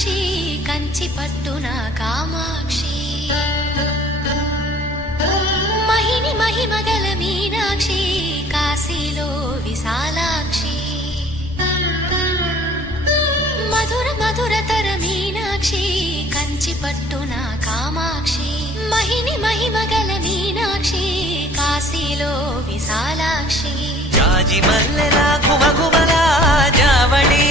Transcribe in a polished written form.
మీనాక్షి కంచి పట్టున కామాక్షి మహిని మహిమగల మీనాక్షి కాశీలో విశాలాక్షి మధుర మధురతర మీనాక్షి కంచి పట్టున కామాక్షి మహిని మహిమగల మీనాక్షి కాశీలో విశాలాక్షి జాజి మల్లెల ఘుమఘుమల జావళి